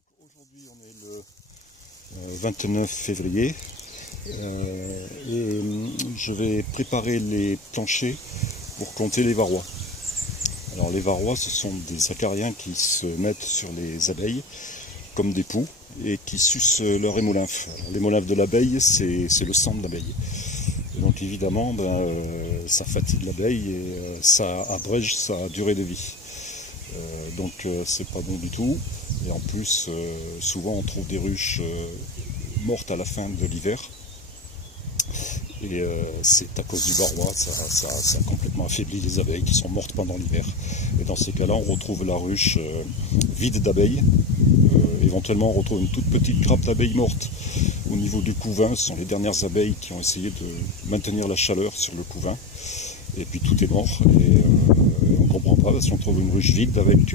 Donc aujourd'hui on est le 29 février et je vais préparer les planchers pour compter les varrois. Alors les varrois, ce sont des acariens qui se mettent sur les abeilles comme des poux et qui sucent leur hémolymphe. Alors, l'hémolymphe de l'abeille, c'est le sang de l'abeille. Donc évidemment, ça fatigue l'abeille et ça abrège sa durée de vie. Donc c'est pas bon du tout. Et en plus, souvent on trouve des ruches mortes à la fin de l'hiver. Et c'est à cause du varroa, ça a complètement affaibli les abeilles qui sont mortes pendant l'hiver. Et dans ces cas-là, on retrouve la ruche vide d'abeilles. Éventuellement, on retrouve une toute petite grappe d'abeilles mortes au niveau du couvain. Ce sont les dernières abeilles qui ont essayé de maintenir la chaleur sur le couvain. Et puis tout est mort. Et on ne comprend pas parce qu'on trouve une ruche vide avec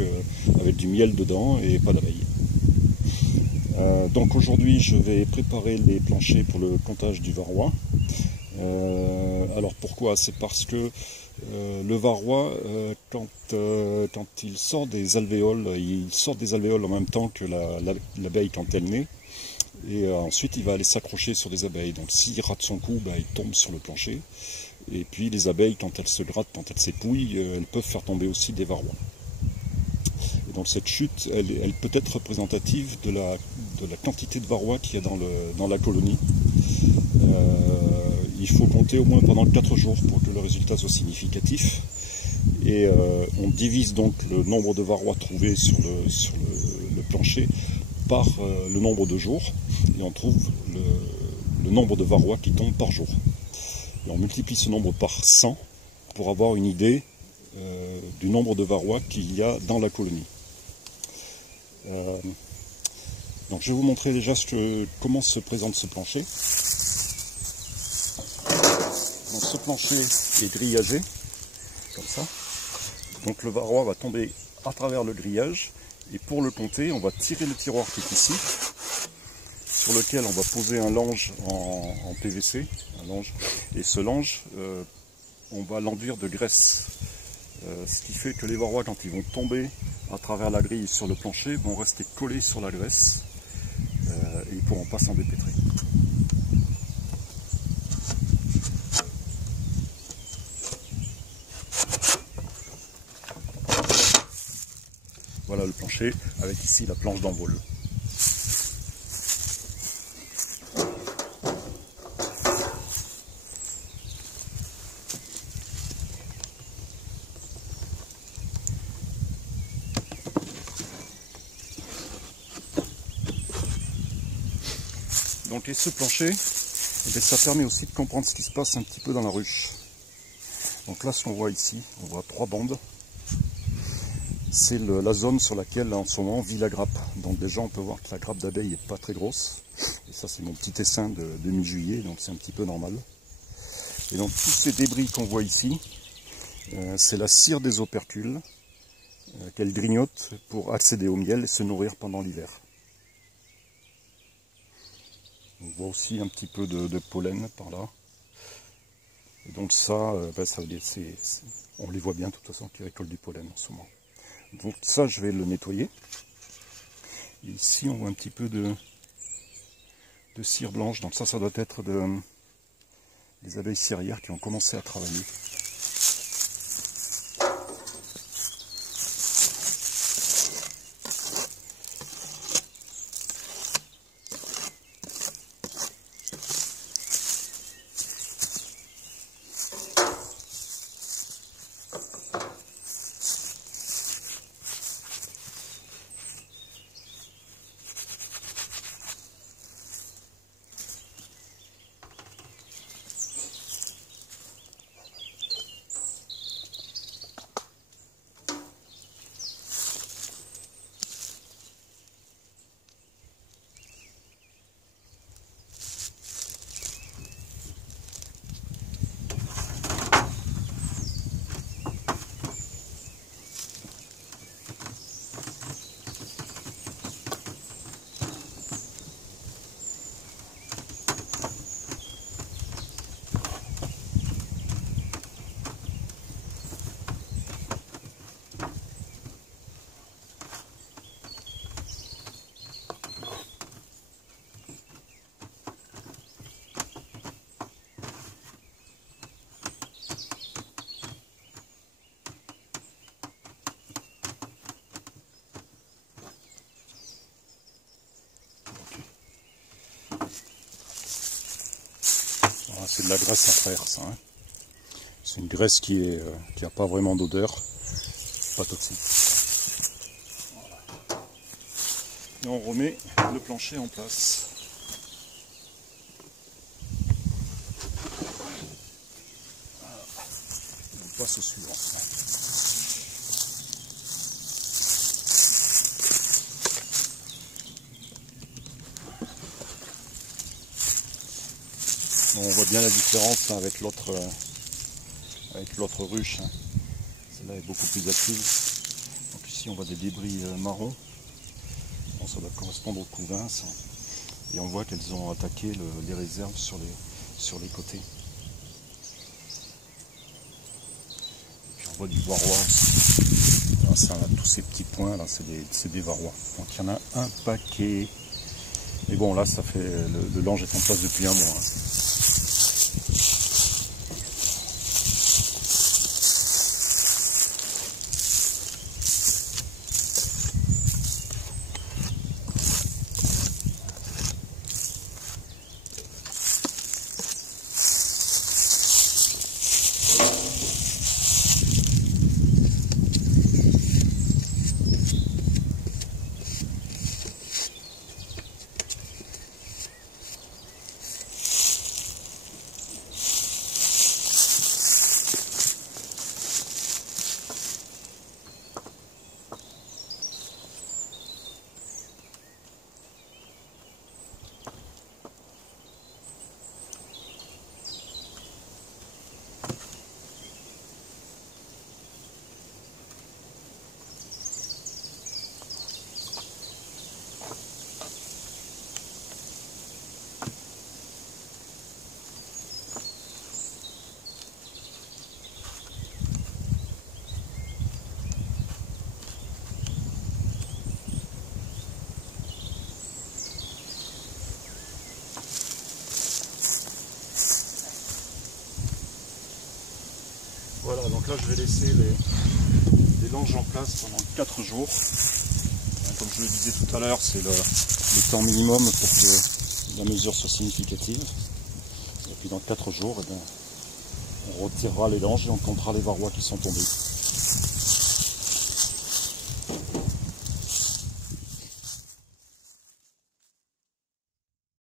du miel dedans et pas d'abeilles. Donc aujourd'hui, je vais préparer les planchers pour le comptage du varroa. Alors pourquoi? C'est parce que le varroa, quand il sort des alvéoles, il sort des alvéoles en même temps que l'abeille quand elle naît, et ensuite il va aller s'accrocher sur des abeilles. Donc s'il rate son coup, il tombe sur le plancher, et puis les abeilles, quand elles se grattent, quand elles s'épouillent, elles peuvent faire tomber aussi des varrois. Et donc cette chute, elle peut être représentative de la quantité de varrois qu'il y a dans la colonie. Il faut compter au moins pendant 4 jours pour que le résultat soit significatif. Et on divise donc le nombre de varrois trouvés sur le plancher par le nombre de jours. Et on trouve le nombre de varrois qui tombent par jour. Et on multiplie ce nombre par 100 pour avoir une idée du nombre de varrois qu'il y a dans la colonie. Donc je vais vous montrer déjà comment se présente ce plancher. Donc ce plancher est grillagé, comme ça. Donc le varroa va tomber à travers le grillage. Et pour le compter, on va tirer le tiroir qui est ici, sur lequel on va poser un lange en PVC. Un lange. Et ce lange, on va l'enduire de graisse. Ce qui fait que les varrois, quand ils vont tomber à travers la grille sur le plancher, vont rester collés sur la graisse. Et ils ne pourront pas s'en dépêtrer. Voilà le plancher, avec ici la planche d'envol. Donc et ce plancher, ça permet aussi de comprendre ce qui se passe un petit peu dans la ruche. Donc là, ce qu'on voit ici, on voit 3 bandes. C'est la zone sur laquelle en ce moment vit la grappe. Donc déjà on peut voir que la grappe d'abeille n'est pas très grosse. Et ça c'est mon petit essaim de mi-juillet, donc c'est un petit peu normal. Et donc tous ces débris qu'on voit ici, c'est la cire des opercules qu'elles grignotent pour accéder au miel et se nourrir pendant l'hiver. On voit aussi un petit peu de pollen par là. Et donc ça on les voit bien de toute façon qui récoltent du pollen en ce moment. Donc ça, je vais le nettoyer. Et ici, on voit un petit peu de cire blanche. Donc ça doit être des abeilles cirières qui ont commencé à travailler. Ah, c'est de la graisse à frire, ça. Hein. C'est une graisse qui a pas vraiment d'odeur, pas toxique. Voilà. Et on remet le plancher en place. Voilà. On passe au suivant. On voit bien la différence hein, avec l'autre ruche. Hein. Celle-là est beaucoup plus active. Donc ici on voit des débris marrons. Bon, ça doit correspondre aux couvinces. Hein. Et on voit qu'elles ont attaqué les réserves sur les côtés. Et puis on voit du varroa aussi. Là, ça, tous ces petits points là, c'est des varrois. Donc il y en a un paquet. Mais bon là ça fait le lange est en place depuis un mois. Hein. Voilà, donc là je vais laisser les langes en place pendant 4 jours. Comme je le disais tout à l'heure, c'est le temps minimum pour que la mesure soit significative. Et puis dans 4 jours, eh bien, on retirera les langes et on comptera les varrois qui sont tombés.